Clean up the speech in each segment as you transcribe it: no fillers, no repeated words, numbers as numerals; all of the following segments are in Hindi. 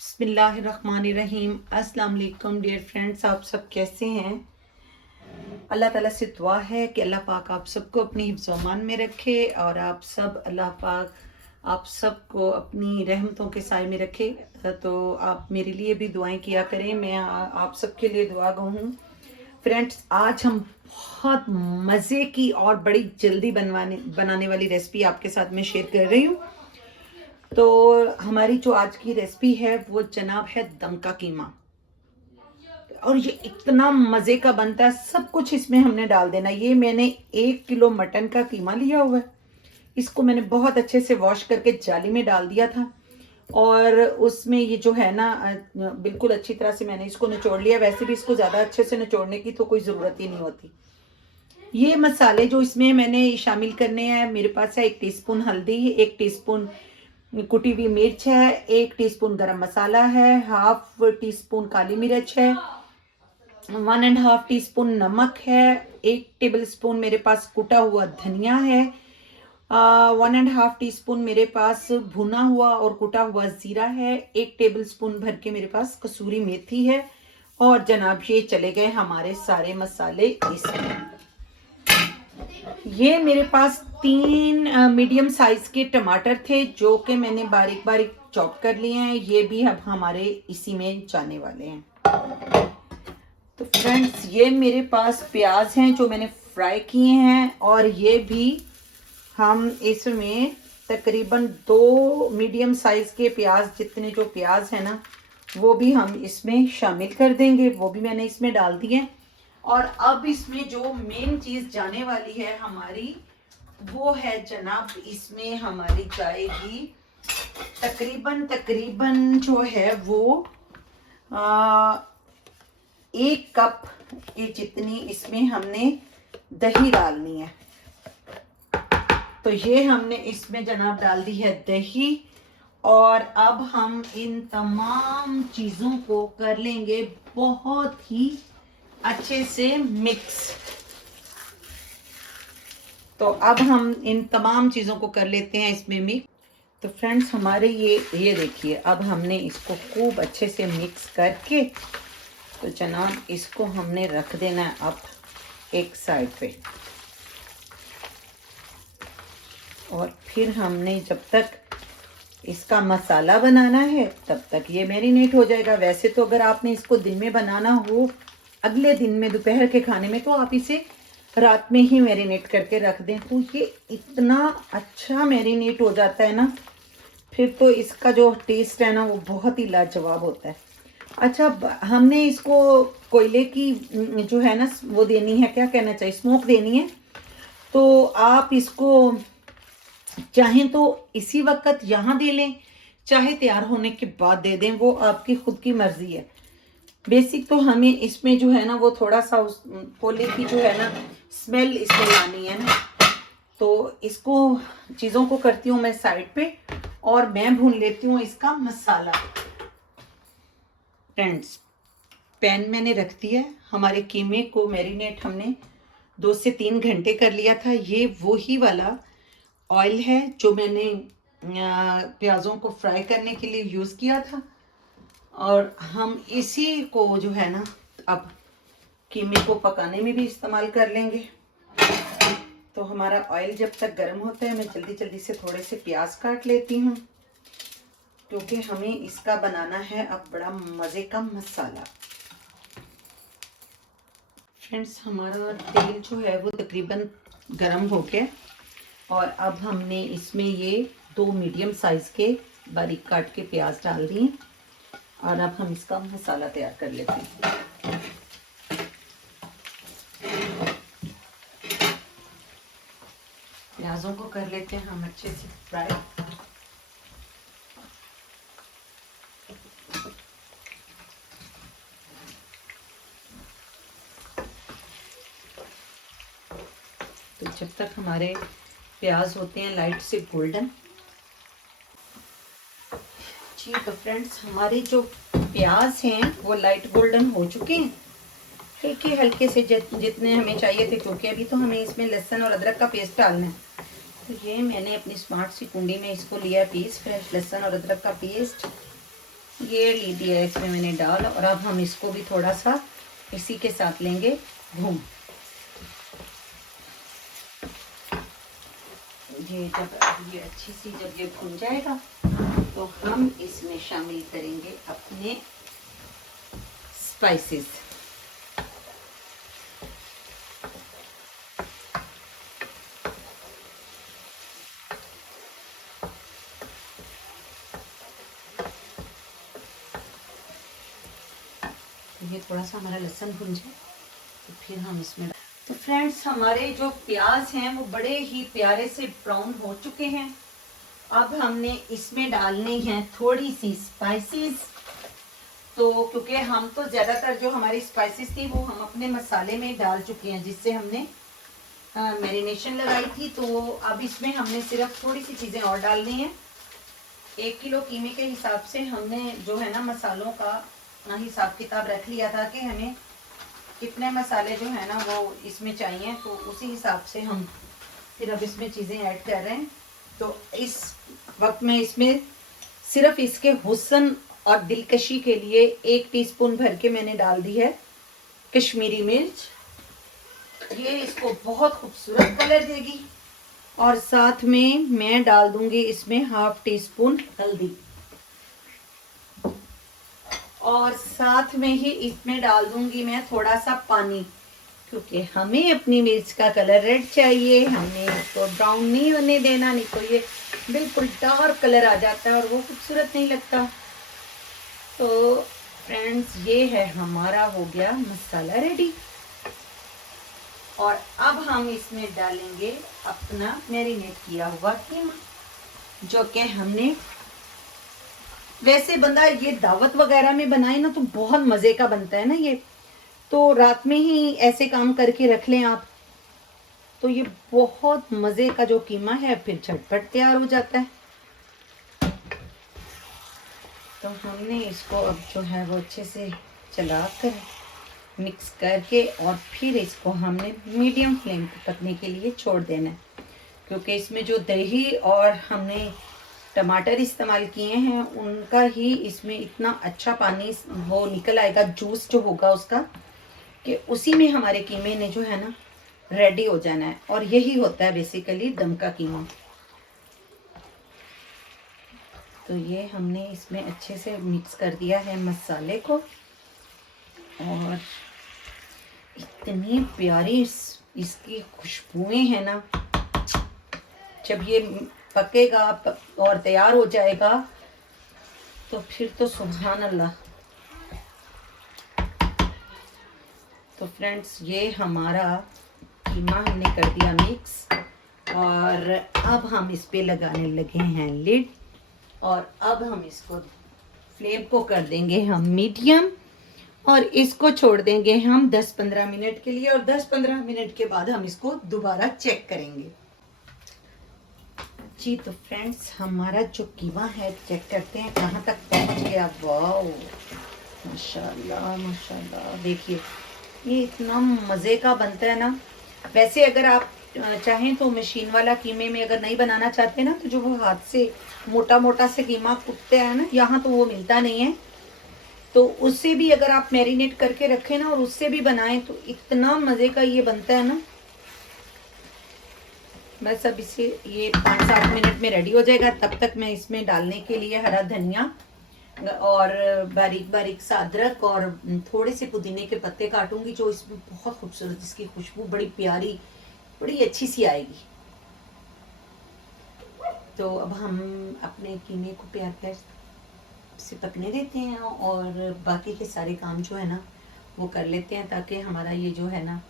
बिस्मिल्लाहिर्रहमानिर्रहीम। अस्सलाम वालेकुम डियर फ्रेंड्स, आप सब कैसे हैं। अल्लाह ताला से दुआ है कि अल्लाह पाक आप सबको अपनी हिफ्ज़ व अमान में रखे और आप सब अल्लाह पाक आप सबको अपनी रहमतों के साए में रखे। तो आप मेरे लिए भी दुआएं किया करें, मैं आप सबके लिए दुआ गो हूँ। फ्रेंड्स, आज हम बहुत मज़े की और बड़ी जल्दी बनाने वाली रेसिपी आपके साथ में शेयर कर रही हूँ। तो हमारी जो आज की रेसिपी है वो जनाब है दम का कीमा, और ये इतना मज़े का बनता है। सब कुछ इसमें हमने डाल देना। ये मैंने 1 किलो मटन का कीमा लिया हुआ है। इसको मैंने बहुत अच्छे से वॉश करके जाली में डाल दिया था, और उसमें ये जो है ना बिल्कुल अच्छी तरह से मैंने इसको निचोड़ लिया। वैसे भी इसको ज़्यादा अच्छे से निचोड़ने की तो कोई ज़रूरत ही नहीं होती। ये मसाले जो इसमें मैंने शामिल करने हैं, मेरे पास है 1 टीस्पून हल्दी, 1 टीस्पून कुटी हुई मिर्च है, 1 टीस्पून गरम मसाला है, 1/2 टीस्पून काली मिर्च है, 1.5 टीस्पून नमक है, 1 टेबलस्पून मेरे पास कुटा हुआ धनिया है, 1.5 टीस्पून मेरे पास भुना हुआ और कुटा हुआ जीरा है, 1 टेबलस्पून भर के मेरे पास कसूरी मेथी है। और जनाब ये चले गए हमारे सारे मसाले इसमें। ये मेरे पास 3 मीडियम साइज के टमाटर थे जो कि मैंने बारीक बारीक चॉप कर लिए हैं। ये भी अब हमारे इसी में जाने वाले हैं। तो फ्रेंड्स, ये मेरे पास प्याज हैं जो मैंने फ्राई किए हैं, और ये भी हम इसमें तकरीबन 2 मीडियम साइज के प्याज, जितने जो प्याज है ना वो भी हम इसमें शामिल कर देंगे। वो भी मैंने इसमें डाल दिए। और अब इसमें जो मेन चीज जाने वाली है हमारी, वो है जनाब, इसमें हमारी जाएगी तकरीबन जो है वो 1 कप की जितनी इसमें हमने दही डालनी है। तो ये हमने इसमें जनाब डाल दी है दही, और अब हम इन तमाम चीज़ों को कर लेंगे बहुत ही अच्छे से मिक्स। तो अब हम इन तमाम चीज़ों को कर लेते हैं इसमें मिक्स। तो फ्रेंड्स, हमारे ये देखिए, अब हमने इसको खूब अच्छे से मिक्स करके, तो जनाब इसको हमने रख देना है अब एक साइड पे। और फिर हमने जब तक इसका मसाला बनाना है तब तक ये मैरिनेट हो जाएगा। वैसे तो अगर आपने इसको दिन में बनाना हो, अगले दिन में दोपहर के खाने में, तो आप इसे रात में ही मैरिनेट करके रख दें, तो ये इतना अच्छा मैरिनेट हो जाता है ना, फिर तो इसका जो टेस्ट है ना वो बहुत ही लाजवाब होता है। अच्छा, हमने इसको कोयले की जो है ना वो देनी है, क्या कहना चाहिए, स्मोक देनी है। तो आप इसको चाहें तो इसी वक्त यहाँ दे लें, चाहे तैयार होने के बाद दे दें, वो आपकी खुद की मर्जी है। बेसिक तो हमें इसमें जो है ना वो थोड़ा सा उस कोयले की जो है ना स्मेल इसमें लानी है ना। तो इसको चीज़ों को करती हूँ मैं साइड पे, और मैं भून लेती हूँ इसका मसाला। फ्रेंड्स, पैन मैंने रख दिया है। हमारे कीमे को मैरिनेट हमने 2 से 3 घंटे कर लिया था। ये वही वाला ऑयल है जो मैंने प्याज़ों को फ्राई करने के लिए यूज़ किया था, और हम इसी को जो है ना अब कीमे को पकाने में भी इस्तेमाल कर लेंगे। तो हमारा ऑयल जब तक गर्म होता है, मैं जल्दी जल्दी से थोड़े से प्याज काट लेती हूँ, क्योंकि हमें इसका बनाना है अब बड़ा मज़े का मसाला। फ्रेंड्स, हमारा तेल जो है वो तकरीबन गर्म हो गया, और अब हमने इसमें ये 2 मीडियम साइज़ के बारीक काट के प्याज डाल दिए, और अब हम इसका मसाला तैयार कर लेते हैं। प्याज़ों को कर लेते हैं हम अच्छे से फ्राई। तो जब तक हमारे प्याज होते हैं लाइट से गोल्डन। जी, तो फ्रेंड्स, हमारे जो प्याज हैं वो लाइट गोल्डन हो चुके हैं, हल्के हल्के से जितने हमें चाहिए थे, क्योंकि अभी तो हमें इसमें लहसुन और अदरक का पेस्ट डालना है। तो ये मैंने अपनी स्मार्ट सी कुंडी में इसको लिया पीस, फ्रेश लहसुन और अदरक का पेस्ट। ये ली दिया इसमें मैंने डाल, और अब हम इसको भी थोड़ा सा इसी के साथ लेंगे घूम। ये अच्छी सी जब ये भून जाएगा तो हम इसमें शामिल करेंगे अपने स्पाइसेस। ये थोड़ा सा हमारा लहसुन भून जाए तो फिर हम इसमें, तो फ्रेंड्स हमारे जो प्याज हैं वो बड़े ही प्यारे से ब्राउन हो चुके हैं। अब हमने इसमें डालनी है थोड़ी सी स्पाइसेस। तो क्योंकि हम तो ज़्यादातर जो हमारी स्पाइसेस थी वो हम अपने मसाले में डाल चुके हैं जिससे हमने मैरिनेशन लगाई थी। तो अब इसमें हमने सिर्फ थोड़ी सी चीज़ें और डालनी है। 1 किलो कीमे के हिसाब से हमने जो है ना मसालों का हिसाब किताब रख लिया था कि हमें कितने मसाले जो है ना वो इसमें चाहिए, तो उसी हिसाब से हम फिर अब इसमें चीज़ें ऐड कर रहे हैं। तो इस वक्त में इसमें सिर्फ इसके हुस्न और दिलकशी के लिए 1 टीस्पून भर के मैंने डाल दी है कश्मीरी मिर्च। ये इसको बहुत खूबसूरत कलर देगी। और साथ में मैं डाल दूंगी इसमें 1/2 टीस्पून हल्दी, और साथ में ही इसमें डाल दूंगी मैं थोड़ा सा पानी, क्योंकि हमें अपनी मिर्च का कलर रेड चाहिए, हमें इसको ब्राउन नहीं होने देना, नहीं तो ये बिल्कुल डार्क कलर आ जाता है और वो खूबसूरत नहीं लगता। तो फ्रेंड्स ये है हमारा हो गया मसाला रेडी। और अब हम इसमें डालेंगे अपना मैरिनेट किया हुआ कीमा, जो कि हमने, वैसे बंदा ये दावत वगैरह में बनाए ना तो बहुत मज़े का बनता है ना ये, तो रात में ही ऐसे काम करके रख लें आप, तो ये बहुत मज़े का जो कीमा है फिर झटपट तैयार हो जाता है। तो हमने इसको अब जो है वो अच्छे से चला कर मिक्स करके और फिर इसको हमने मीडियम फ्लेम पे पकने के लिए छोड़ देना है, क्योंकि इसमें जो दही और हमने टमाटर इस्तेमाल किए हैं उनका ही इसमें इतना अच्छा पानी वो निकल आएगा, जूस जो होगा उसका, कि उसी में हमारे कीमे ने जो है ना रेडी हो जाना है। और यही होता है बेसिकली दम का कीमा। तो ये हमने इसमें अच्छे से मिक्स कर दिया है मसाले को, और इतनी प्यारी इसकी खुशबुएं हैं ना, जब ये पकेगा और तैयार हो जाएगा तो फिर तो सुभान अल्लाह। तो फ्रेंड्स ये हमारा कीमा हमने कर दिया मिक्स, और अब हम इस पे लगाने लगे हैं लिड, और अब हम इसको फ्लेम को कर देंगे हम मीडियम, और इसको छोड़ देंगे हम 10-15 मिनट के लिए, और 10-15 मिनट के बाद हम इसको दोबारा चेक करेंगे। जी तो फ्रेंड्स हमारा जो कीमा है चेक करते हैं कहाँ तक पहुँच गया। वाओ माशाल्लाह माशाल्लाह, देखिए ये इतना मज़े का बनता है ना। वैसे अगर आप चाहें तो मशीन वाला कीमे में अगर नहीं बनाना चाहते ना, तो जो वो हाथ से मोटा मोटा से कीमा कुटते हैं ना, यहाँ तो वो मिलता नहीं है, तो उससे भी अगर आप मैरिनेट करके रखें ना और उससे भी बनाएं तो इतना मज़े का ये बनता है ना। बस अब इसे ये 5-7 मिनट में रेडी हो जाएगा। तब तक मैं इसमें डालने के लिए हरा धनिया और बारीक बारीक सा अदरक और थोड़े से पुदीने के पत्ते काटूंगी, जो इसमें बहुत खूबसूरत, इसकी खुशबू बड़ी प्यारी बड़ी अच्छी सी आएगी। तो अब हम अपने कीमे को प्यार प्यार से पकने देते हैं और बाकी के सारे काम जो है ना वो कर लेते हैं, ताकि हमारा ये जो है ना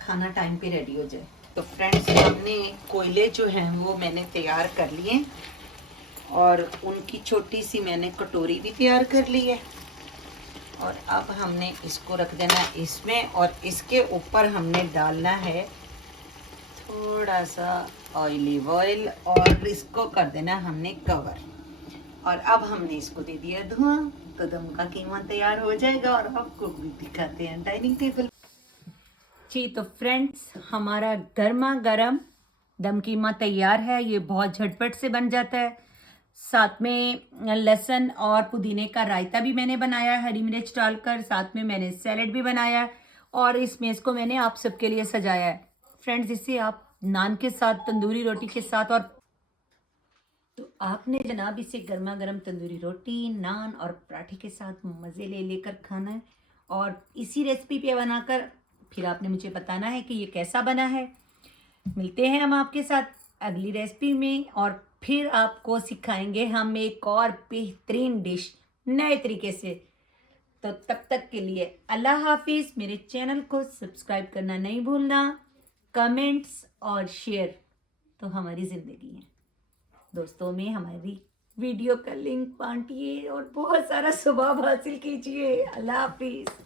खाना टाइम पे रेडी हो जाए। तो फ्रेंड्स हमने कोयले जो हैं वो मैंने तैयार कर लिए, और उनकी छोटी सी मैंने कटोरी भी तैयार कर ली है, और अब हमने इसको रख देना है इसमें, और इसके ऊपर हमने डालना है थोड़ा सा ऑलिव ऑयल, और इसको कर देना हमने कवर, और अब हमने इसको दे दिया धुआं, तो दम का कीमा तैयार हो जाएगा। और आपको भी दिखाते हैं डाइनिंग टेबल जी। तो फ्रेंड्स हमारा गर्मा गर्म दम कीमा तैयार है। ये बहुत झटपट से बन जाता है, साथ में लहसुन और पुदीने का रायता भी मैंने बनाया हरी मिर्च डालकर। साथ में मैंने सैलेड भी बनाया और इस मेज़ को मैंने आप सबके लिए सजाया है। फ्रेंड्स, इसे आप नान के साथ, तंदूरी रोटी के साथ, और तो आपने जनाब इसे गर्मा गर्म तंदूरी रोटी, नान और पराठे के साथ मज़े ले लेकर खाना है। और इसी रेसिपी पे बनाकर फिर आपने मुझे बताना है कि ये कैसा बना है। मिलते हैं हम आपके साथ अगली रेसिपी में, और फिर आपको सिखाएंगे हम एक और बेहतरीन डिश नए तरीके से। तो तब तक के लिए अल्लाह हाफिज़। मेरे चैनल को सब्सक्राइब करना नहीं भूलना। कमेंट्स और शेयर तो हमारी ज़िंदगी है। दोस्तों में हमारी वीडियो का लिंक बांटिए और बहुत सारा स्वभाव हासिल कीजिए। अल्लाह हाफिज़।